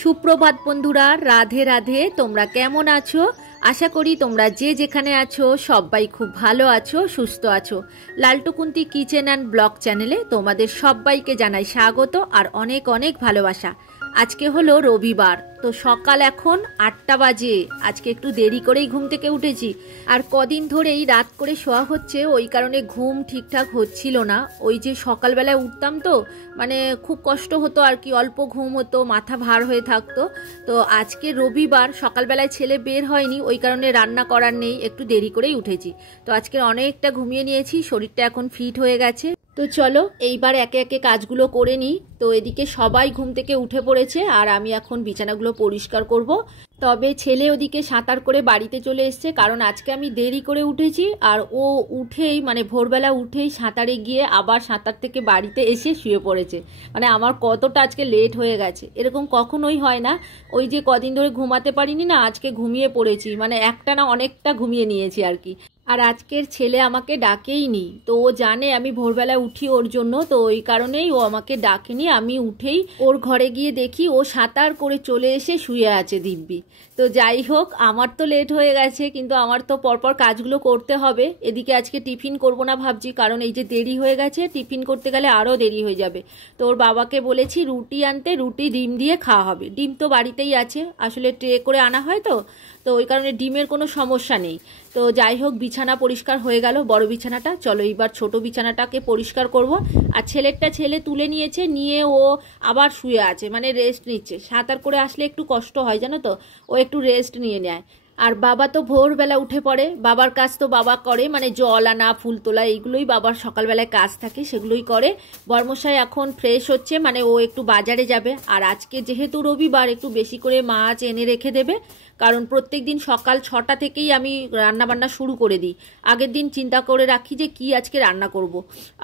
সুপ্রভাত বন্ধুরা, রাধে রাধে। তোমরা কেমন আছো? আশা করি তোমরা যে যেখানে আছো সবাই খুব ভালো আছো, সুস্থ আছো। লালটুকুন্তি কিচেন অ্যান্ড ব্লগ চ্যানেলে তোমাদের সবাইকে জানাই স্বাগত আর অনেক অনেক ভালোবাসা। আজকে হলো রবিবার, তো সকাল এখন 8টা বাজে। আজকে একটু দেরি করেই ঘুম থেকে উঠেছি, আর কদিন ধরেই রাত করে শোয়া হচ্ছে, ওই কারণে ঘুম ঠিকঠাক হচ্ছিল না। ওই যে সকালবেলায় উঠতাম তো মানে খুব কষ্ট হতো আর কি, অল্প ঘুম হতো, মাথা ভার হয়ে থাকতো। তো আজকে রবিবার, সকালবেলায় ছেলে বের হয়নি, ওই কারণে রান্না করার নেই, একটু দেরি করেই উঠেছি। তো আজকে অনেকটা ঘুমিয়ে নিয়েছি, শরীরটা এখন ফিট হয়ে গেছে। তো চলো এইবার একে একে কাজগুলো করে নিই। তো এদিকে সবাই ঘুম থেকে উঠে পড়েছে আর আমি এখন বিছানাগুলো পরিষ্কার করব। তবে ছেলে ওদিকে সাঁতার করে বাড়িতে চলে এসছে, কারণ আজকে আমি দেরি করে উঠেছি। আর ও উঠেই মানে ভোরবেলা উঠেই সাঁতারে গিয়ে আবার সাঁতার থেকে বাড়িতে এসে শুয়ে পড়েছে। মানে আমার কতটা আজকে লেট হয়ে গেছে, এরকম কখনোই হয় না। ওই যে কদিন ধরে ঘুমাতে পারিনি না, আজকে ঘুমিয়ে পড়েছি, মানে একটা না অনেকটা ঘুমিয়ে নিয়েছি আর কি। আর আজকের ছেলে আমাকে ডাকেইনি, তো ও জানে আমি ভোরবেলা উঠি ওর জন্য, তো ওই কারণেই ও আমাকে ডাকেনি। আমি উঠেই ওর ঘরে গিয়ে দেখি ও সাঁতার করে চলে এসে শুয়ে আছে দিব্যি। তো যাই হোক, আমার তো লেট হয়ে গেছে, কিন্তু আমার তো পরপর কাজগুলো করতে হবে। এদিকে আজকে টিফিন করব না ভাবছি, কারণ এই যে দেরি হয়ে গেছে, টিফিন করতে গেলে আরও দেরি হয়ে যাবে। তো ওর বাবাকে বলেছি রুটি আনতে, রুটি ডিম দিয়ে খাওয়া হবে। ডিম তো বাড়িতেই আছে, আসলে ট্রে করে আনা হয় তো, তো ওই কারণে ডিমের কোনো সমস্যা নেই। তো যাই হোক, বিছানা পরিষ্কার হয়ে গেল, বড় বিছানাটা। চলো এইবার ছোট বিছানাটাকে পরিষ্কার করব। আর ছেলে তুলে নিয়েছে, নিয়ে ও আবার শুয়ে আছে, মানে রেস্ট নিচ্ছে। সাঁতার করে আসলে একটু কষ্ট হয় জানো তো, ও একটু রেস্ট নিয়ে নেয়। আর বাবা তো ভোরবেলা উঠে পড়ে, বাবার কাজ তো বাবা করে, মানে জল আনা, ফুল তোলা, এইগুলোই বাবার সকালবেলায় কাজ থাকে, সেগুলোই করে। বর্মশাই এখন ফ্রেশ হচ্ছে, মানে ও একটু বাজারে যাবে। আর আজকে যেহেতু রবিবার, একটু বেশি করে মাছ এনে রেখে দেবে, কারণ প্রত্যেক দিন সকাল 6টা থেকেই আমি রান্নাবান্না শুরু করে দিই। আগের দিন চিন্তা করে রাখি যে কি আজকে রান্না করব।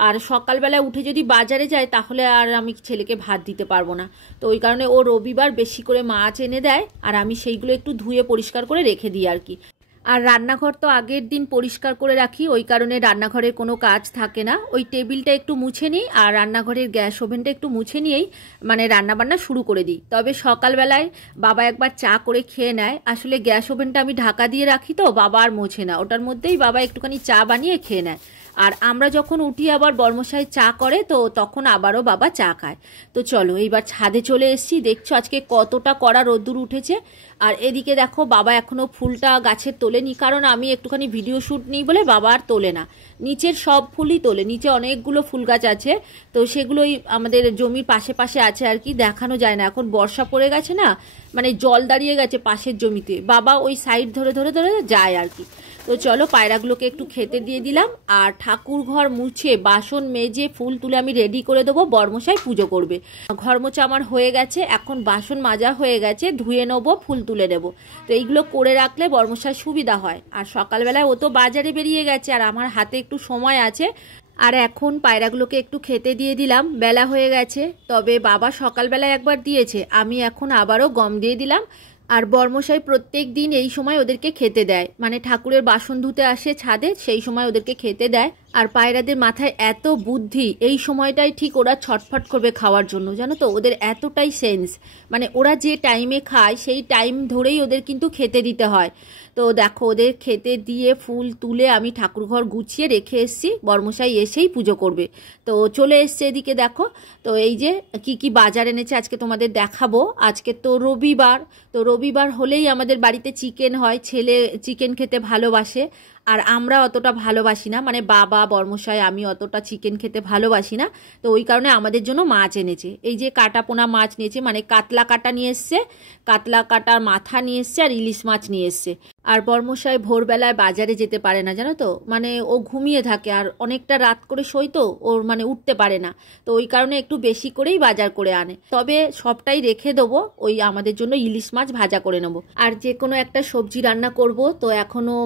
আর সকালবেলায় উঠে যদি বাজারে যায় তাহলে আর আমি ছেলেকে ভাত দিতে পারবো না। তো ওই কারণে ও রবিবার বেশি করে মাছ এনে দেয়, আর আমি সেইগুলো একটু ধুয়ে পরিষ্কার করে রেখে দিই আর কি। আর রান্নাঘর তো আগের দিন পরিষ্কার করে রাখি, ওই কারণে রান্নাঘরের কোনো কাজ থাকে না। ওই টেবিলটা একটু মুছে নিই আর রান্নাঘরের গ্যাস ওভেনটা একটু মুছে নিয়েই মানে রান্নাবান্না শুরু করে দিই। তবে সকালবেলায় বাবা একবার চা করে খেয়ে নেয়। আসলে গ্যাস ওভেনটা আমি ঢাকা দিয়ে রাখি, তো বাবা আর মোছে না, ওটার মধ্যেই বাবা একটুখানি চা বানিয়ে খেয়ে নেয়। আর আমরা যখন উঠি আবার বর্মশাই চা করে, তো তখন আবারও বাবা চা খায়। তো চলো এইবার ছাদে চলে এসেছি। দেখছো আজকে কতটা কড়া রোদ্দুর উঠেছে। আর এদিকে দেখো বাবা এখনও ফুলটা গাছের তোলেনি, কারণ আমি একটুখানি ভিডিও শ্যুট নিই বলে বাবা আর তোলে না। নিচের সব ফুলই তোলে, নিচে অনেকগুলো ফুল গাছ আছে, তো সেগুলোই আমাদের জমির পাশে পাশে আছে আর কি, দেখানো যায় না। এখন বর্ষা পড়ে গেছে না, মানে জল দাঁড়িয়ে গেছে পাশের জমিতে, বাবা ওই সাইড ধরে ধরে ধরে যায় আর কি। তো চলো পায়রাগুলোকে একটু খেতে দিয়ে দিলাম, আর ঠাকুর ঘর মুছে বাসন মেজে ফুল তুলে আমি রেডি করে দেবো, বর্মশাই পুজো করবে। ঘর মোছা আমার হয়ে গেছে, এখন বাসন মাজা হয়ে গেছে, ধুয়ে নেবো, ফুল তুলে নেবো। তো এইগুলো করে রাখলে বর্মশাই সুবিধা হয়। আর সকালবেলায় ও তো বাজারে বেরিয়ে গেছে, আর আমার হাতে একটু সময় আছে। আর এখন পায়রাগুলোকে একটু খেতে দিয়ে দিলাম, বেলা হয়ে গেছে। তবে বাবা সকালবেলায় একবার দিয়েছে, আমি এখন আবারও গম দিয়ে দিলাম। আর বর্মশাই প্রত্যেক দিন এই সময় ওদেরকে খেতে দেয়, মানে ঠাকুরের বাসন ধুতে আসে ছাদে, সেই সময় ওদেরকে খেতে দেয়। আর পায়রাদের মাথায় এত বুদ্ধি, এই সময়টাই ঠিক ওরা ছটফট করবে খাওয়ার জন্য, জানো তো, ওদের এতটাই সেন্স। মানে ওরা যে টাইমে খায় সেই টাইম ধরেই ওদের কিন্তু খেতে দিতে হয়। তো দেখো ওদের খেতে দিয়ে ফুল তুলে আমি ঠাকুরঘর গুছিয়ে রেখে এসেছি, বর্মশাই এসেই পুজো করবে। তো চলে এসছে এদিকে দেখো। তো এই যে কি কি বাজার এনেছে আজকে তোমাদের দেখাবো। আজকে তো রবিবার, তো রবিবার হলেই আমাদের বাড়িতে চিকেন হয়, ছেলে চিকেন খেতে ভালোবাসে। আর আমরা অতটা ভালোবাসি না, মানে বাবা, বর্মশাই, আমি অতটা চিকেন খেতে ভালোবাসি না। তো ওই কারণে আমাদের জন্য মাছ এনেছে। এই যে কাটা পোনা মাছ নিয়েছে, মানে কাতলা কাটা নিয়ে এসছে, কাতলা কাটার মাথা নিয়ে এসছে, আর ইলিশ মাছ নিয়ে এসছে। আর বর্মশাই ভোরবেলায় বাজারে যেতে পারে না জানো তো, মানে ও ঘুমিয়ে থাকে, আর অনেকটা রাত করে শোয়, তো ওর মানে উঠতে পারে না। তো ওই কারণে একটু বেশি করেই বাজার করে আনে। তবে সবটাই রেখে দেবো, ওই আমাদের জন্য ইলিশ মাছ ভাজা করে নেবো। আর যে কোনো একটা সবজি রান্না করব, তো এখনও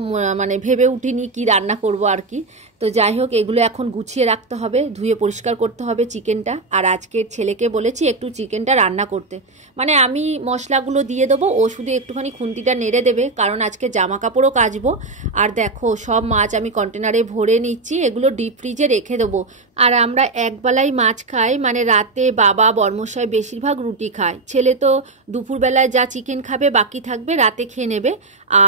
মানে ভেবে উঠিনি কি রান্না করব আর কি। তো যাই হোক, এগুলো এখন গুছিয়ে রাখতে হবে, ধুয়ে পরিষ্কার করতে হবে চিকেনটা। আর আজকের ছেলেকে বলেছি একটু চিকেনটা রান্না করতে, মানে আমি মশলাগুলো দিয়ে দেবো, ও শুধু একটুখানি খুন্তিটা নেড়ে দেবে, কারণ আজকে জামা কাপড়ও কাচবো। আর দেখো সব মাছ আমি কন্টেনারে ভরে নিচ্ছি, এগুলো ডিপ ফ্রিজে রেখে দেবো। আর আমরা একবেলাই মাছ খাই, মানে রাতে বাবা বর্মশাই বেশিরভাগ রুটি খায়। ছেলে তো দুপুরবেলায় যা চিকেন খাবে বাকি থাকবে, রাতে খেয়ে নেবে।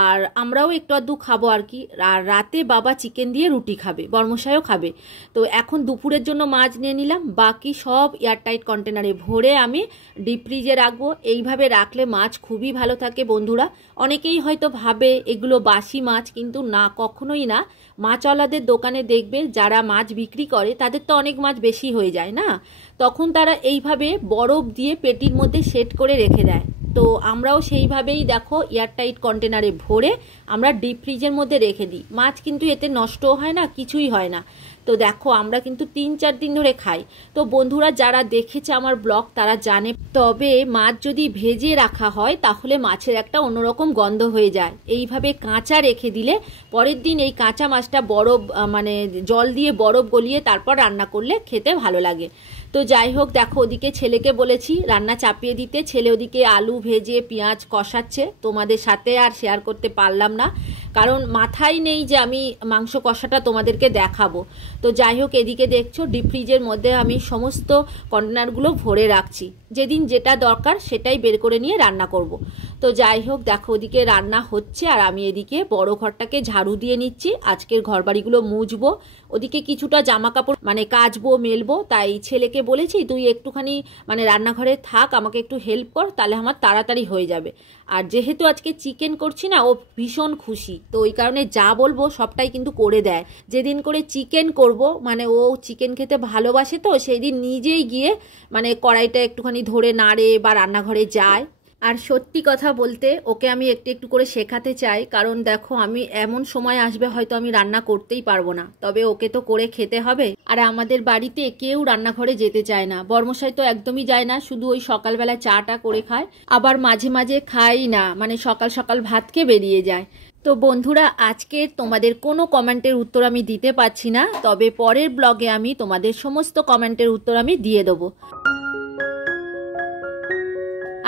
আর আমরাও একটু আধটু খাবো আর কি। আর রাতে বাবা চিকেন দিয়ে রুটি খাবে, বর্মশাইও খাবে। তো এখন দুপুরের জন্য মাছ নিয়ে নিলাম, বাকি সব এয়ারটাইট কন্টেনারে ভরে আমি ডিপ ফ্রিজে রাখবো। এইভাবে রাখলে মাছ খুবই ভালো থাকে বন্ধুরা। অনেকেই হয়তো ভাবে এগুলো বাসি মাছ, কিন্তু না, কখনোই না। মাছওয়ালাদের দোকানে দেখবে যারা মাছ বিক্রি করে তাদের তো অনেক মাছ বেশি হয়ে যায় না, তখন তারা এইভাবে বরফ দিয়ে পেটির মধ্যে সেট করে রেখে দেয়। তো আমরাও সেইভাবেই দেখো এয়ারটাইট কন্টেনারে ভরে আমরা ডিপ ফ্রিজের মধ্যে রেখে দিই। মাছ কিন্তু এতে নষ্টও হয় না, কিছুই হয় না। তো দেখো আমরা কিন্তু 3-4 দিন ধরে খাই। তো বন্ধুরা যারা দেখেছে আমার ব্লগ তারা জানে। তবে মাছ যদি ভেজে রাখা হয় তাহলে মাছের একটা অন্যরকম গন্ধ হয়ে যায়। এইভাবে কাঁচা রেখে দিলে পরের দিন এই কাঁচা মাছটা বরফ মানে জল দিয়ে বরফ গলিয়ে তারপর রান্না করলে খেতে ভালো লাগে। তো যাই হোক, দেখো ওদিকে ছেলেকে বলেছি রান্না চাপিয়ে দিতে, ছেলে ওদিকে আলু ভেজে পেঁয়াজ কষাচ্ছে। তোমাদের সাথে আর শেয়ার করতে পারলাম না, কারণ মাথায় নেই যে আমি মাংস কষাটা তোমাদেরকে দেখাবো। তো যাই হোক, এদিকে দেখছো ডিপ ফ্রিজের মধ্যে আমি সমস্ত কন্টেনারগুলো ভরে রাখছি, যেদিন যেটা দরকার সেটাই বের করে নিয়ে রান্না করব। তো যাই হোক, দেখো ওদিকে রান্না হচ্ছে আর আমি এদিকে বড় ঘরটাকে ঝাড়ু দিয়ে নিচ্ছি। আজকের ঘর বাড়িগুলো মুছবো, ওদিকে কিছুটা জামা কাপড় মানে কাচবো মেলবো। তাই ছেলেকে বলেছি তুই একটুখানি মানে রান্নাঘরে থাক, আমাকে একটু হেল্প কর, তাহলে আমার তাড়াতাড়ি হয়ে যাবে। আর যেহেতু আজকে চিকেন করছি না, ও ভীষণ খুশি, তো ওই কারণে যা বলবো সবটাই কিন্তু করে দেয়। যেদিন করে চিকেন করব, মানে ও চিকেন খেতে ভালোবাসে, তো সেই দিন নিজেই গিয়ে মানে কড়াইটা একটুখানি ধরে নাড়ে বা রান্নাঘরে যায়। আর সত্যি কথা বলতে ওকে আমি একটু একটু করে শেখাতে চাই, কারণ দেখো আমি এমন সময় আসবে হয়তো আমি রান্না করতেই পারবো না, তবে ওকে তো করে খেতে হবে। আর আমাদের বাড়িতে কেউ রান্নাঘরে যেতে চায় না, বর্মশাই তো একদমই যায় না, শুধু ওই সকালবেলা চাটা করে খায়, আবার মাঝে মাঝে খাই না, মানে সকাল সকাল ভাত খেয়ে বেরিয়ে যায়। তো বন্ধুরা আজকে তোমাদের কোনো কমেন্টের উত্তর আমি দিতে পারছি না, তবে পরের ব্লগে আমি তোমাদের সমস্ত কমেন্টের উত্তর আমি দিয়ে দেবো।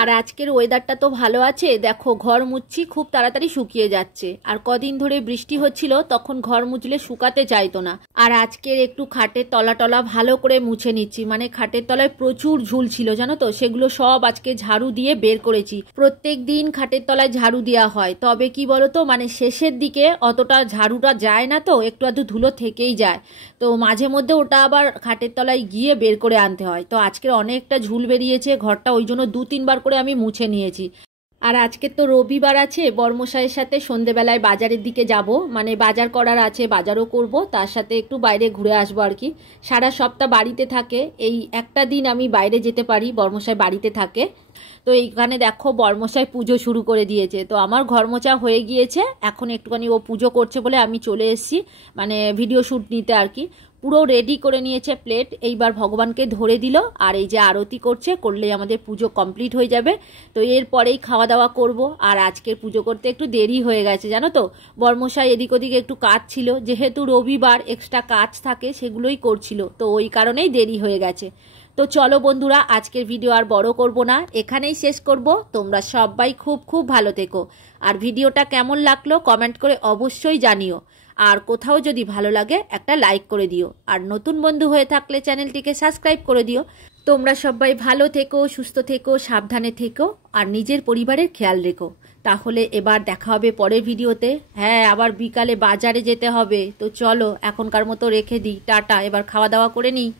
আর আজকের ওয়েদারটা তো ভালো আছে, দেখো ঘর মুছছি খুব তাড়াতাড়ি শুকিয়ে যাচ্ছে। আর কদিন ধরে বৃষ্টি হচ্ছিল, তখন ঘর মুছলে শুকাতে চাইতো না। আর আজকের একটু খাটের তলা টলা ভালো করে মুছে নিচ্ছি, মানে খাটের তলায় প্রচুর ঝুল ছিল জানো তো, সেগুলো সব আজকে ঝাড়ু দিয়ে বের করেছি। প্রত্যেক দিন খাটের তলায় ঝাড়ু দেওয়া হয়, তবে কি বলতো মানে শেষের দিকে অতটা ঝাড়ুটা যায় না, তো একটু আধটু ধুলো থেকেই যায়। তো মাঝে মধ্যে ওটা আবার খাটের তলায় গিয়ে বের করে আনতে হয়। তো আজকে অনেকটা ঝুল বেরিয়েছে ঘরটা, ওই জন্য 2-3 বার করে আমি মুছে নিয়েছি। আর আজকে তো রবিবার আছে, বর্মশাইয়ের সাথে সন্ধেবেলায় বাজারের দিকে যাব, মানে বাজার করার আছে, বাজারও করব, তার সাথে একটু বাইরে ঘুরে আসবো আর কি। সারা সপ্তাহ বাড়িতে থাকে, এই একটা দিন আমি বাইরে যেতে পারি, বর্মশাই বাড়িতে থাকে। তো এইখানে দেখো বর্মশাই পুজো শুরু করে দিয়েছে, তো আমার ঘর মোছা হয়ে গিয়েছে, এখন একটুখানি ও পুজো করছে বলে আমি চলে এসেছি মানে ভিডিও শ্যুট নিতে আর কি। পুরো রেডি করে নিয়েছে প্লেট, এইবার ভগবানকে ধরে দিল, আর এই যে আরতি করছে, করলেই আমাদের পুজো কমপ্লিট হয়ে যাবে। তো এরপরেই খাওয়া দাওয়া করব। আর আজকের পুজো করতে একটু দেরি হয়ে গেছে জানো তো, বর্মশাই এদিক ওদিকে একটু কাজ ছিল, যেহেতু রবিবার এক্সট্রা কাজ থাকে সেগুলোই করছিল, তো ওই কারণেই দেরি হয়ে গেছে। তো চলো বন্ধুরা আজকের ভিডিও আর বড় করব না, এখানেই শেষ করব। তোমরা সবাই খুব খুব ভালো থেকো, আর ভিডিওটা কেমন লাগলো কমেন্ট করে অবশ্যই জানিও। আর কোথাও যদি ভালো লাগে একটা লাইক করে দিও, আর নতুন বন্ধু হয়ে থাকলে চ্যানেলটিকে সাবস্ক্রাইব করে দিও। তোমরা সবাই ভালো থেকো, সুস্থ থেকো, সাবধানে থেকো, আর নিজের পরিবারের খেয়াল রেখো। তাহলে এবার দেখা হবে পরের ভিডিওতে। হ্যাঁ, আবার বিকালে বাজারে যেতে হবে, তো চলো এখনকার মতো রেখে দিই, টাটা, এবার খাওয়া দাওয়া করে নিই।